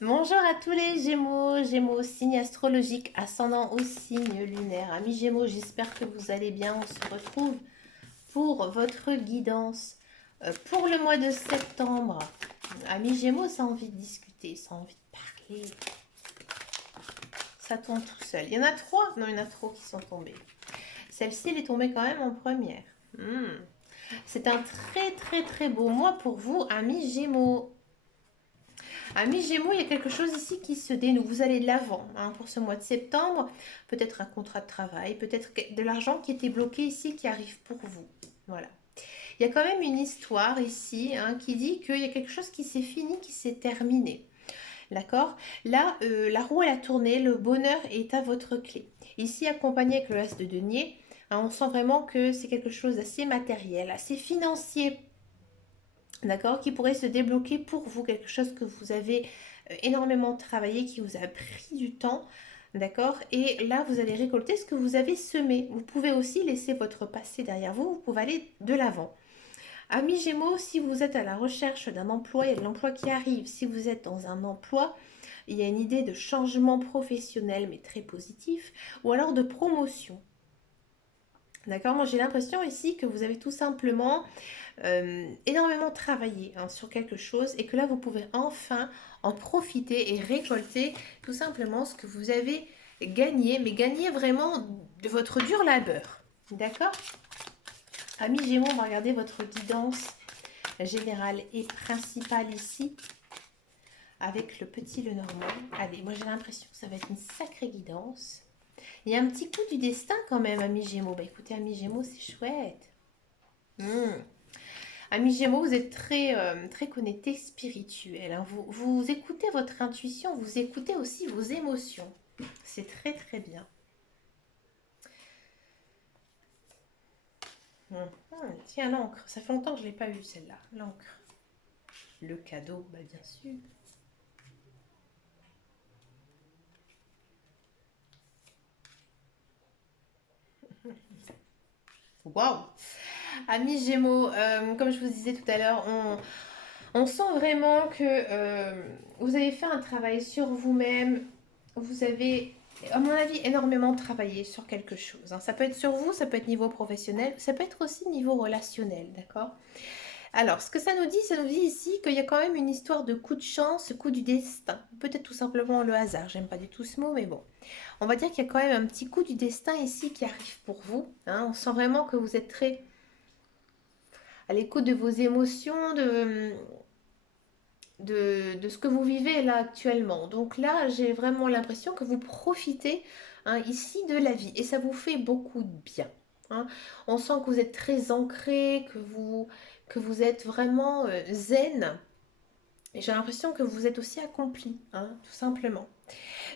Bonjour à tous les Gémeaux, Gémeaux, signe astrologique, ascendant au signe lunaire. Amis Gémeaux, j'espère que vous allez bien. On se retrouve pour votre guidance pour le mois de septembre. Amis Gémeaux, ça a envie de discuter, ça a envie de parler. Ça tombe tout seul. Il y en a trois? Non, il y en a trop qui sont tombés. Celle-ci, elle est tombée quand même en première. Hmm. C'est un très très très beau mois pour vous, amis Gémeaux. Amis Gémeaux, il y a quelque chose ici qui se dénoue. Vous allez de l'avant pour ce mois de septembre. Peut-être un contrat de travail, peut-être de l'argent qui était bloqué ici qui arrive pour vous. Voilà. Il y a quand même une histoire ici qui dit qu'il y a quelque chose qui s'est fini, qui s'est terminé. D'accord. Là, la roue elle a tourné, le bonheur est à votre clé. Ici, accompagné avec le as de denier, on sent vraiment que c'est quelque chose d'assez matériel, assez financier, d'accord, qui pourrait se débloquer pour vous, quelque chose que vous avez énormément travaillé, qui vous a pris du temps, d'accord, et là vous allez récolter ce que vous avez semé. Vous pouvez aussi laisser votre passé derrière vous, vous pouvez aller de l'avant. Amis Gémeaux, si vous êtes à la recherche d'un emploi, il y a de l'emploi qui arrive. Si vous êtes dans un emploi, il y a une idée de changement professionnel, mais très positif, ou alors de promotion. D'accord, moi j'ai l'impression ici que vous avez tout simplement énormément travaillé sur quelque chose et que là vous pouvez enfin en profiter et récolter tout simplement ce que vous avez gagné, mais gagner vraiment de votre dur labeur. D'accord. Amis Gémeaux, on va regarder votre guidance générale et principale ici avec le petit le normand. Allez, moi j'ai l'impression que ça va être une sacrée guidance. Il y a un petit coup du destin quand même, amis Gémeaux. Bah écoutez, amis Gémeaux, c'est chouette. Amis Gémeaux, vous êtes très connectés spirituels, hein. Vous écoutez votre intuition, vous écoutez aussi vos émotions. C'est très très bien. Tiens, l'encre. Ça fait longtemps que je ne l'ai pas vue celle-là. L'encre. Le cadeau, bah bien sûr. Waouh. Amis Gémeaux, comme je vous disais tout à l'heure, on sent vraiment que vous avez fait un travail sur vous-même. Vous avez, à mon avis, énormément travaillé sur quelque chose, hein. Ça peut être sur vous, ça peut être niveau professionnel, ça peut être aussi niveau relationnel, d'accord. Alors, ce que ça nous dit ici qu'il y a quand même une histoire de coup de chance, coup du destin. Peut-être tout simplement le hasard, j'aime pas du tout ce mot, mais bon. On va dire qu'il y a quand même un petit coup du destin ici qui arrive pour vous, hein. On sent vraiment que vous êtes très à l'écoute de vos émotions, de ce que vous vivez là actuellement. Donc là, j'ai vraiment l'impression que vous profitez ici de la vie et ça vous fait beaucoup de bien, hein. On sent que vous êtes très ancré, que vous êtes vraiment zen. Et j'ai l'impression que vous êtes aussi accompli, hein, tout simplement.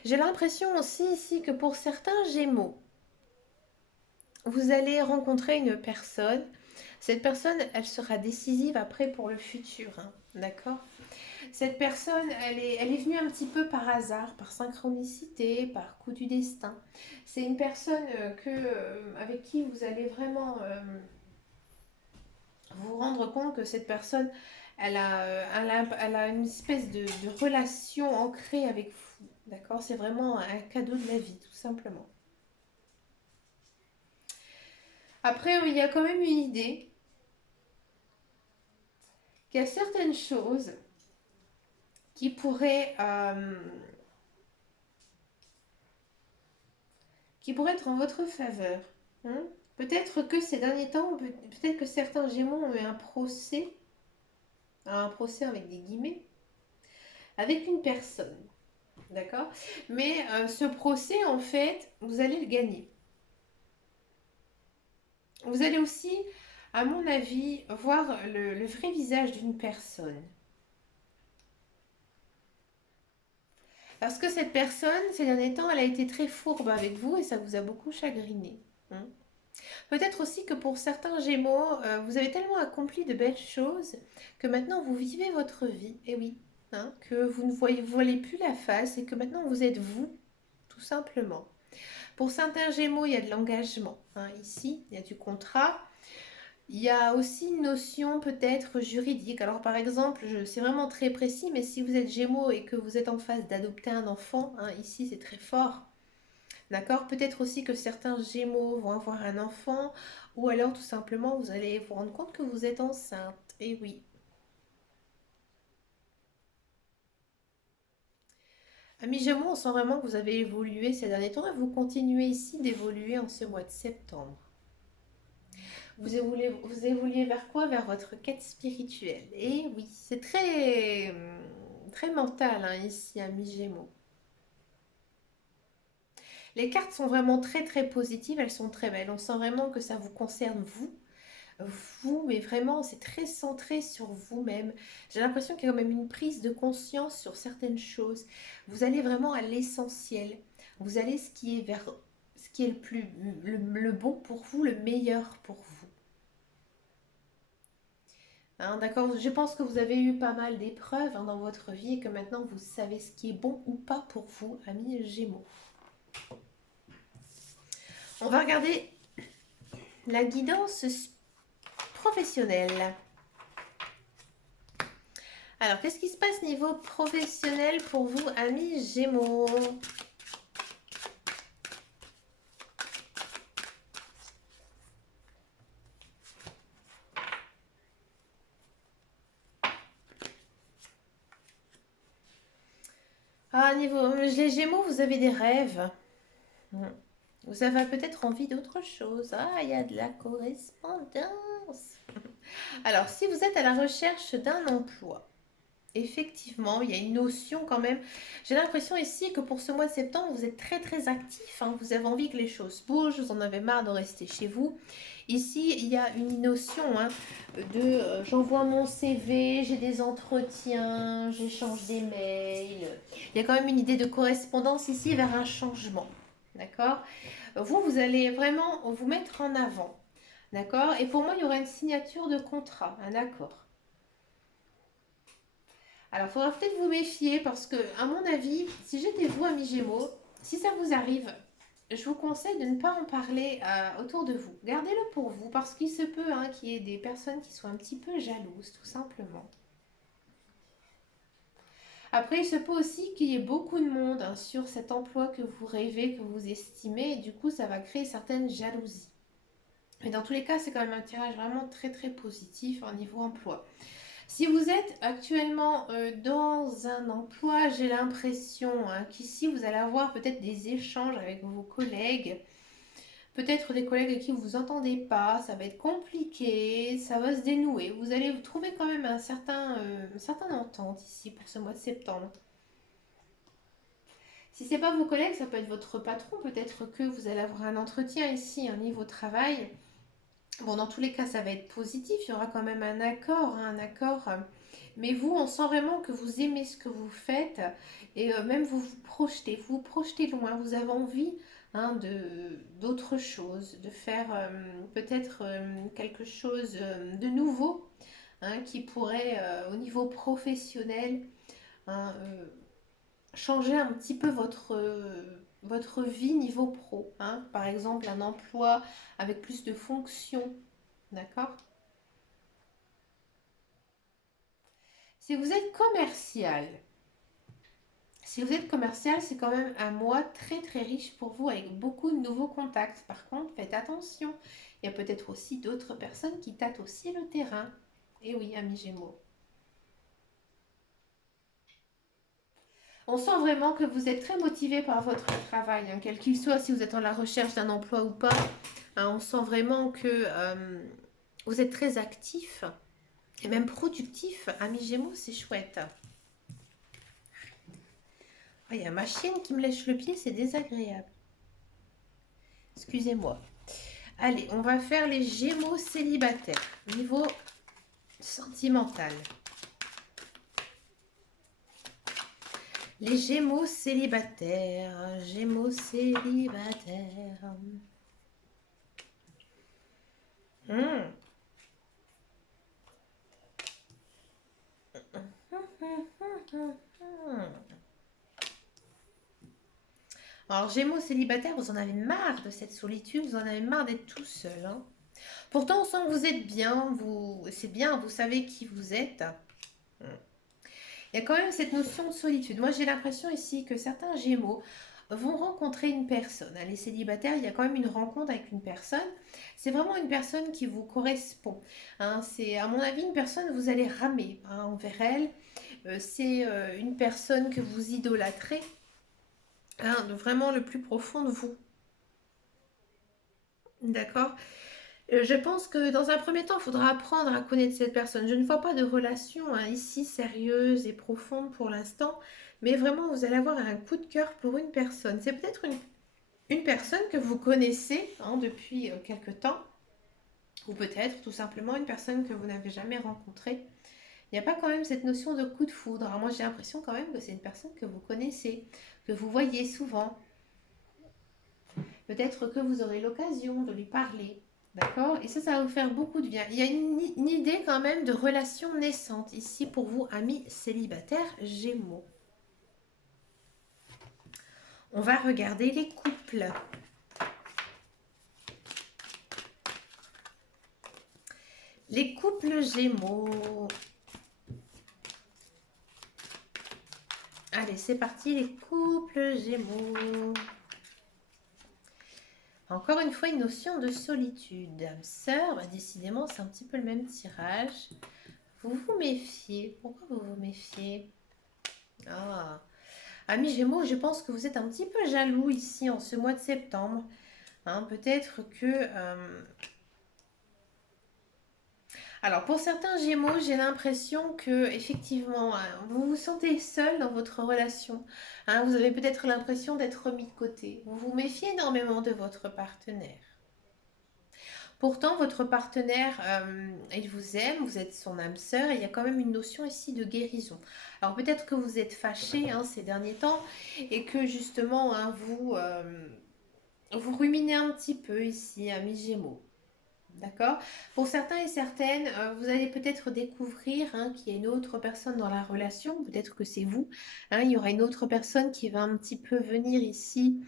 J'ai l'impression aussi ici que pour certains Gémeaux, vous allez rencontrer une personne. Cette personne, elle sera décisive après pour le futur, hein, d'accord. Cette personne, elle est venue un petit peu par hasard, par synchronicité, par coup du destin. C'est une personne avec qui vous allez vraiment vous rendre compte que cette personne, elle a une espèce de relation ancrée avec vous. D'accord. C'est vraiment un cadeau de la vie, tout simplement. Après, il y a quand même une idée qu'il y a certaines choses qui pourraient, être en votre faveur, hein. Peut-être que ces derniers temps, peut-être que certains Gémeaux ont eu un procès avec des guillemets, avec une personne, d'accord. Mais ce procès, en fait, vous allez le gagner. Vous allez aussi, à mon avis, voir le vrai visage d'une personne. Parce que cette personne, ces derniers temps, elle a été très fourbe avec vous et ça vous a beaucoup chagriné, hein. Peut-être aussi que pour certains Gémeaux, vous avez tellement accompli de belles choses que maintenant vous vivez votre vie. Et oui, hein, que vous ne voyez plus la face et que maintenant vous êtes vous, tout simplement. Pour certains Gémeaux, il y a de l'engagement, hein. Ici, il y a du contrat. Il y a aussi une notion peut-être juridique. Alors par exemple, c'est vraiment très précis, mais si vous êtes Gémeaux et que vous êtes en phase d'adopter un enfant, hein, ici c'est très fort, d'accord? Peut-être aussi que certains Gémeaux vont avoir un enfant, ou alors tout simplement vous allez vous rendre compte que vous êtes enceinte. Et oui. Amis Gémeaux, on sent vraiment que vous avez évolué ces derniers temps et vous continuez ici d'évoluer en ce mois de septembre. Vous évoluez vers quoi? Vers votre quête spirituelle. Et oui, c'est très mental hein, ici, amis Gémeaux. Les cartes sont vraiment très positives, elles sont très belles. On sent vraiment que ça vous concerne vous, mais vraiment c'est très centré sur vous-même. J'ai l'impression qu'il y a quand même une prise de conscience sur certaines choses. Vous allez vraiment à l'essentiel. Vous allez ce qui est le bon pour vous, le meilleur pour vous. Hein, d'accord, je pense que vous avez eu pas mal d'épreuves hein, dans votre vie et que maintenant vous savez ce qui est bon ou pas pour vous, amis Gémeaux. On va regarder la guidance professionnelle. Alors, qu'est-ce qui se passe niveau professionnel pour vous, amis Gémeaux? Ah, niveau les Gémeaux, vous avez des rêves. Vous avez peut-être envie d'autre chose. Ah, il y a de la correspondance. Alors, si vous êtes à la recherche d'un emploi, effectivement, il y a une notion quand même. J'ai l'impression ici que pour ce mois de septembre, vous êtes très actif. Hein. Vous avez envie que les choses bougent, vous en avez marre de rester chez vous. Ici, il y a une notion hein, de j'envoie mon CV, j'ai des entretiens, j'échange des mails. Il y a quand même une idée de correspondance ici vers un changement. D'accord? Vous allez vraiment vous mettre en avant. D'accord? Et pour moi, il y aura une signature de contrat, un accord. Alors, il faudra peut-être vous méfier parce que, à mon avis, si j'étais vous, amis Gémeaux, si ça vous arrive, je vous conseille de ne pas en parler autour de vous. Gardez-le pour vous parce qu'il se peut hein, qu'il y ait des personnes qui soient un petit peu jalouses, tout simplement. Après, il se peut aussi qu'il y ait beaucoup de monde hein, sur cet emploi que vous rêvez, que vous estimez, et du coup, ça va créer certaines jalousies. Mais dans tous les cas, c'est quand même un tirage vraiment très positif au niveau emploi. Si vous êtes actuellement dans un emploi, j'ai l'impression hein, qu'ici vous allez avoir peut-être des échanges avec vos collègues, peut-être des collègues avec qui vous ne vous entendez pas, ça va être compliqué, ça va se dénouer. Vous allez vous trouver quand même une certaine entente ici pour ce mois de septembre. Si ce n'est pas vos collègues, ça peut être votre patron, peut-être que vous allez avoir un entretien ici, un niveau travail. Bon, dans tous les cas, ça va être positif. Il y aura quand même un accord, hein, un accord. Mais vous, on sent vraiment que vous aimez ce que vous faites et même vous vous projetez loin. Vous avez envie hein, d'autre chose, de faire peut-être quelque chose de nouveau hein, qui pourrait, au niveau professionnel, hein, changer un petit peu votre vie niveau pro. Hein. Par exemple, un emploi avec plus de fonctions. D'accord? Si vous êtes commercial, si vous êtes commercial, c'est quand même un mois très riche pour vous avec beaucoup de nouveaux contacts. Par contre, faites attention. Il y a peut-être aussi d'autres personnes qui tâtent aussi le terrain. Et oui, amis Gémeaux. On sent vraiment que vous êtes très motivé par votre travail, hein, quel qu'il soit, si vous êtes en la recherche d'un emploi ou pas. Hein, on sent vraiment que vous êtes très actif et même productif. Amis Gémeaux, c'est chouette. Ah, il y a ma chienne qui me lèche le pied, c'est désagréable. Excusez-moi. Allez, on va faire les Gémeaux célibataires. Niveau sentimental. Les Gémeaux célibataires. Gémeaux célibataires. Hmm. Alors, Gémeaux célibataires, vous en avez marre de cette solitude, vous en avez marre d'être tout seul. Hein. Pourtant, on sent que vous êtes bien, c'est bien, vous savez qui vous êtes. Il y a quand même cette notion de solitude. Moi, j'ai l'impression ici que certains Gémeaux vont rencontrer une personne. Les célibataires, il y a quand même une rencontre avec une personne. C'est vraiment une personne qui vous correspond. C'est, à mon avis, une personne, vous allez ramer envers elle. C'est une personne que vous idolâtrez, vraiment le plus profond de vous. D'accord? Je pense que dans un premier temps, il faudra apprendre à connaître cette personne. Je ne vois pas de relation ici sérieuse et profonde pour l'instant, mais vraiment, vous allez avoir un coup de cœur pour une personne. C'est peut-être une personne que vous connaissez depuis quelque temps, ou peut-être tout simplement une personne que vous n'avez jamais rencontrée. Il n'y a pas quand même cette notion de coup de foudre. Alors moi, j'ai l'impression quand même que c'est une personne que vous connaissez, que vous voyez souvent. Peut-être que vous aurez l'occasion de lui parler. D'accord? Et ça va vous faire beaucoup de bien. Il y a une idée quand même de relation naissante ici pour vous, amis célibataires Gémeaux. On va regarder les couples. Les couples Gémeaux. Allez, c'est parti, les couples Gémeaux. Encore une fois, une notion de solitude. Âme sœur, décidément, c'est un petit peu le même tirage. Vous vous méfiez. Pourquoi vous vous méfiez? Ah, amis Gémeaux, je pense que vous êtes un petit peu jaloux ici en ce mois de septembre. Peut-être que... Alors, pour certains Gémeaux, j'ai l'impression que effectivement, vous vous sentez seul dans votre relation. Vous avez peut-être l'impression d'être mis de côté. Vous vous méfiez énormément de votre partenaire. Pourtant, votre partenaire, il vous aime, vous êtes son âme sœur, et il y a quand même une notion ici de guérison. Alors peut-être que vous êtes fâché ces derniers temps, et que justement, vous ruminez un petit peu ici, amis Gémeaux. D'accord? Pour certains et certaines, vous allez peut-être découvrir qu'il y a une autre personne dans la relation, peut-être que c'est vous. Il y aura une autre personne qui va un petit peu venir ici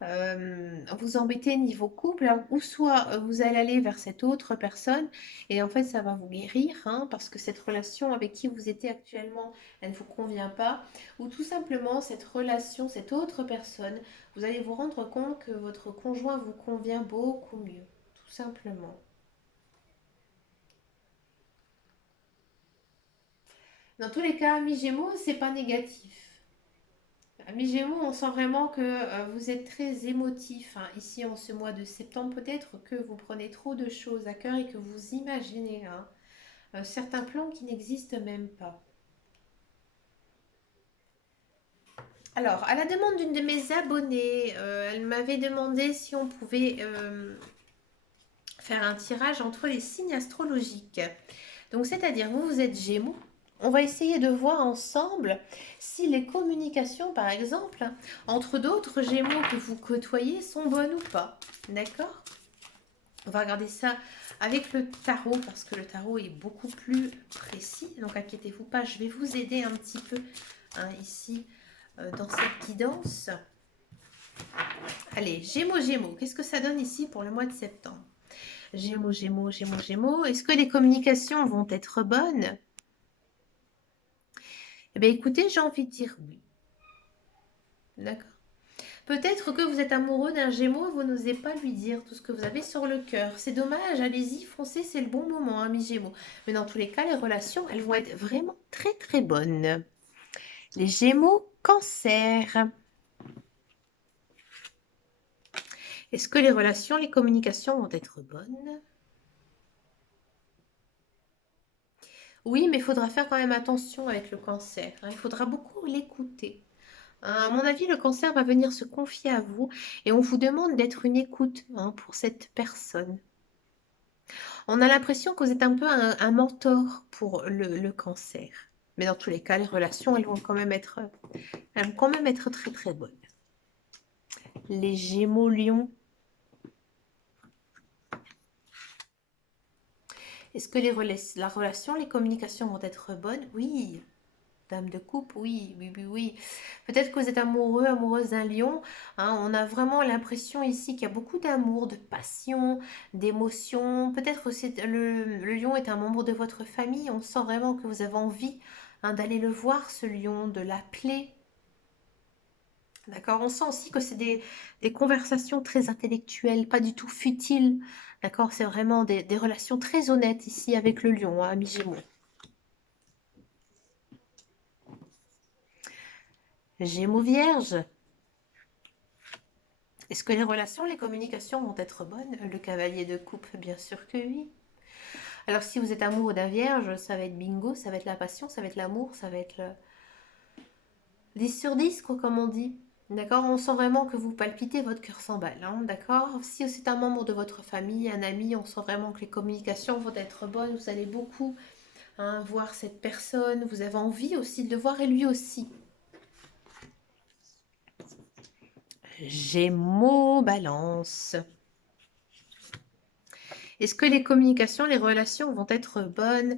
vous embêter niveau couple, ou soit vous allez aller vers cette autre personne et en fait ça va vous guérir parce que cette relation avec qui vous étiez actuellement, elle ne vous convient pas, ou tout simplement cette relation, cette autre personne, vous allez vous rendre compte que votre conjoint vous convient beaucoup mieux, tout simplement. Dans tous les cas, mi Gémeaux, c'est pas négatif. Mes Gémeaux, on sent vraiment que vous êtes très émotif ici en ce mois de septembre. Peut-être que vous prenez trop de choses à cœur et que vous imaginez certains plans qui n'existent même pas. Alors, à la demande d'une de mes abonnées, elle m'avait demandé si on pouvait faire un tirage entre les signes astrologiques. Donc, c'est-à-dire, vous êtes Gémeaux. On va essayer de voir ensemble si les communications, par exemple, entre d'autres Gémeaux que vous côtoyez sont bonnes ou pas. D'accord? On va regarder ça avec le tarot parce que le tarot est beaucoup plus précis. Donc, inquiétez-vous pas, je vais vous aider un petit peu ici dans cette guidance. Allez, Gémeaux, Gémeaux, qu'est-ce que ça donne ici pour le mois de septembre? Gémeaux, Gémeaux, Gémeaux, Gémeaux. Est-ce que les communications vont être bonnes? Eh bien, écoutez, j'ai envie de dire oui. D'accord. Peut-être que vous êtes amoureux d'un Gémeaux et vous n'osez pas lui dire tout ce que vous avez sur le cœur. C'est dommage, allez-y, foncez, c'est le bon moment, mes Gémeaux. Mais dans tous les cas, les relations, elles vont être vraiment très très bonnes. Les Gémeaux, Cancer. Est-ce que les relations, les communications vont être bonnes? Oui, mais il faudra faire quand même attention avec le Cancer. Il faudra beaucoup l'écouter. À mon avis, le Cancer va venir se confier à vous et on vous demande d'être une écoute pour cette personne. On a l'impression que vous êtes un peu un mentor pour le Cancer. Mais dans tous les cas, les relations, elles vont quand même être très très bonnes. Les Gémeaux Lions. Est-ce que la relation, les communications vont être bonnes? Oui. Dame de coupe, oui, oui, oui, oui. Peut-être que vous êtes amoureux, amoureuse d'un lion. Hein, on a vraiment l'impression ici qu'il y a beaucoup d'amour, de passion, d'émotion. Peut-être que le lion est un membre de votre famille. On sent vraiment que vous avez envie d'aller le voir, ce lion, de l'appeler. D'accord? On sent aussi que c'est des conversations très intellectuelles, pas du tout futiles. D'accord? C'est vraiment des relations très honnêtes ici avec le lion, hein, ami Gémeaux. Gémeaux vierge. Est-ce que les relations, les communications vont être bonnes? Le cavalier de coupe, bien sûr que oui. Alors si vous êtes amoureux d'un vierge, ça va être bingo, ça va être la passion, ça va être l'amour, ça va être le 10 sur 10, quoi, comme on dit. D'accord? On sent vraiment que vous palpitez, votre cœur s'emballe. Hein, d'accord? Si c'est un membre de votre famille, un ami, on sent vraiment que les communications vont être bonnes. Vous allez beaucoup voir cette personne. Vous avez envie aussi de le voir et lui aussi. Gémeaux, balance. Est-ce que les communications, les relations vont être bonnes?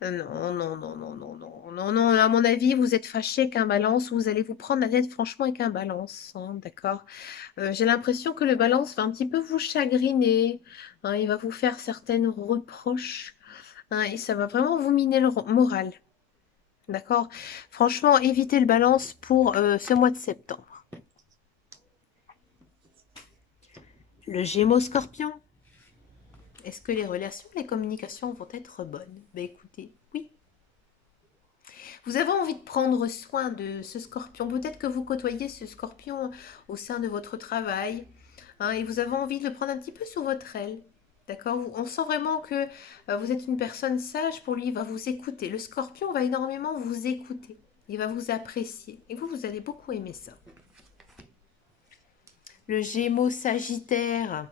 Non, non, non, non, non, non, non, non. À mon avis, vous êtes fâché qu'un balance, vous allez vous prendre la tête franchement avec un balance. Hein, d'accord? J'ai l'impression que le balance va un petit peu vous chagriner. Hein, il va vous faire certaines reproches. Hein, et ça va vraiment vous miner le moral. D'accord? Franchement, évitez le balance pour ce mois de septembre. Le Gémeaux Scorpion. Est-ce que les relations, les communications vont être bonnes? Ben écoutez, oui. Vous avez envie de prendre soin de ce scorpion. Peut-être que vous côtoyez ce scorpion au sein de votre travail. Hein, et vous avez envie de le prendre un petit peu sous votre aile. D'accord? On sent vraiment que vous êtes une personne sage. Pour lui, il va vous écouter. Le scorpion va énormément vous écouter. Il va vous apprécier. Et vous, vous allez beaucoup aimer ça. Le Gémeaux Sagittaire.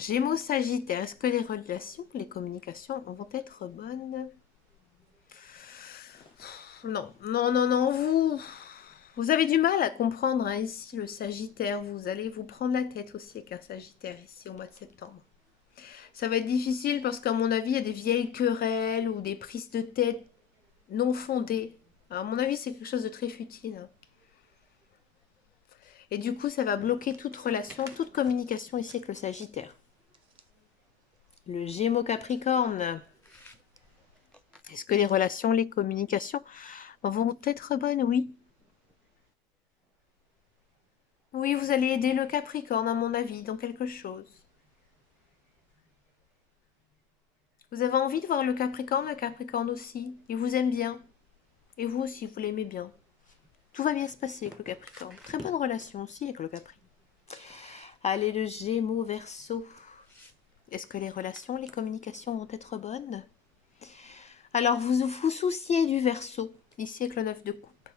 Gémeaux Sagittaire. Est-ce que les relations, les communications vont être bonnes? Non, non, non, non. Vous avez du mal à comprendre ici le Sagittaire. Vous allez vous prendre la tête aussi avec un Sagittaire ici au mois de septembre. Ça va être difficile parce qu'à mon avis, il y a des vieilles querelles ou des prises de tête non fondées. À mon avis, c'est quelque chose de très futile. Et du coup, ça va bloquer toute relation, toute communication ici avec le Sagittaire. Le Gémeaux Capricorne. Est-ce que les relations, les communications vont être bonnes? Oui. Oui, vous allez aider le Capricorne, à mon avis, dans quelque chose. Vous avez envie de voir le Capricorne aussi. Il vous aime bien. Et vous aussi, vous l'aimez bien. Tout va bien se passer avec le Capricorne. Très bonne relation aussi avec le Capri. Allez, le Gémeaux Verseau. Est-ce que les relations, les communications vont être bonnes? Alors, vous vous souciez du Verseau. Ici avec le 9 de coupe.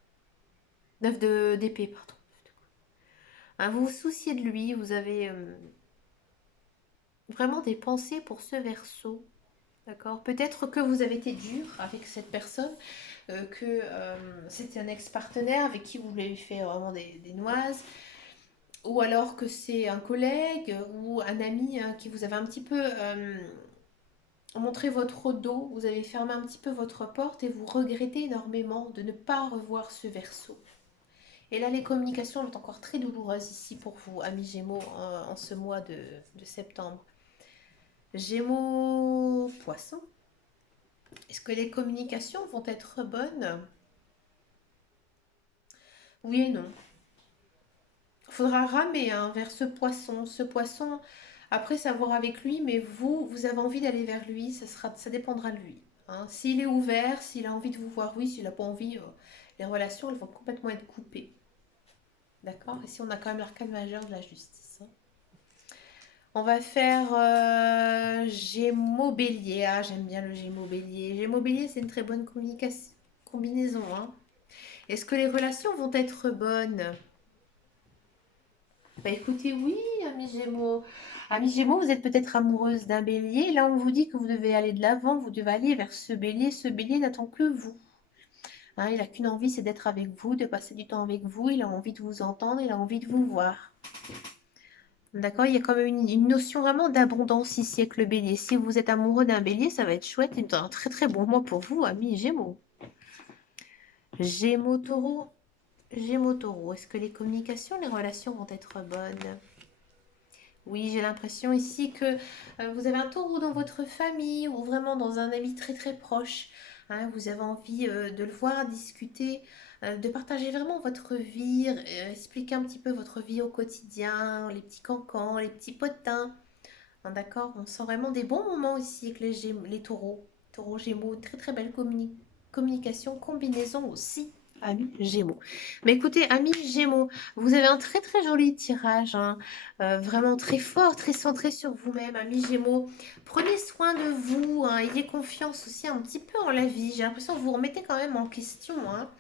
9 d'épée, pardon. Hein, vous vous souciez de lui. Vous avez vraiment des pensées pour ce Verseau. D'accord? Peut-être que vous avez été dur avec cette personne, que c'était un ex-partenaire avec qui vous l'avez fait vraiment des noises, ou alors que c'est un collègue ou un ami qui vous avait un petit peu montré votre dos, vous avez fermé un petit peu votre porte et vous regrettez énormément de ne pas revoir ce Verseau. Et là, les communications sont encore très douloureuses ici pour vous, amis Gémeaux, en ce mois de septembre. Gémeaux Poisson. Est-ce que les communications vont être bonnes? Oui et non. Il faudra ramer vers ce poisson. Ce poisson, après savoir avec lui, mais vous avez envie d'aller vers lui, ça dépendra de lui. Hein. S'il est ouvert, s'il a envie de vous voir, oui, s'il n'a pas envie, les relations, elles vont complètement être coupées. D'accord? Ici, on a quand même l'arcane majeur de la justice. Hein. On va faire Gémeaux Bélier. Ah, j'aime bien le Gémeaux Bélier. Gémeaux Bélier, c'est une très bonne combinaison. Hein. Est-ce que les relations vont être bonnes? Bah écoutez, oui, Amis Gémeaux. Amis Gémeaux, vous êtes peut-être amoureuse d'un bélier. Là, on vous dit que vous devez aller de l'avant, vous devez aller vers ce bélier. Ce bélier n'attend que vous. Hein, il n'a qu'une envie, c'est d'être avec vous, de passer du temps avec vous. Il a envie de vous entendre, il a envie de vous voir. D'accord? Il y a quand même une notion vraiment d'abondance ici avec le bélier. Si vous êtes amoureux d'un bélier, ça va être chouette et un très très bon mois pour vous, amis Gémeaux. Gémeaux, taureau. Gémeaux, taureau. Est-ce que les communications, les relations vont être bonnes? Oui, j'ai l'impression ici que vous avez un taureau dans votre famille ou vraiment dans un ami très très proche. Hein, vous avez envie de le voir, discuter, de partager vraiment votre vie, expliquer un petit peu votre vie au quotidien, les petits cancans, les petits potins. Hein, d'accord? On sent vraiment des bons moments aussi avec les taureaux. Taureaux, gémeaux, très très belle communication, combinaison aussi. Amis Gémeaux. Mais écoutez, amis Gémeaux, vous avez un très très joli tirage, hein, vraiment très fort, très centré sur vous-même, amis Gémeaux. Prenez soin de vous, hein, ayez confiance aussi un petit peu en la vie. J'ai l'impression que vous vous remettez quand même en question, hein.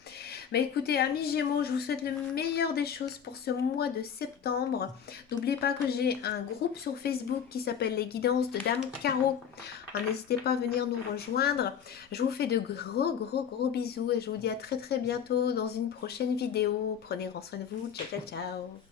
Mais écoutez, amis Gémeaux, je vous souhaite le meilleur des choses pour ce mois de septembre. N'oubliez pas que j'ai un groupe sur Facebook qui s'appelle Les Guidances de Dame Caro. N'hésitez pas à venir nous rejoindre. Je vous fais de gros gros gros bisous et je vous dis à très très bientôt dans une prochaine vidéo. Prenez grand soin de vous. Ciao ciao ciao.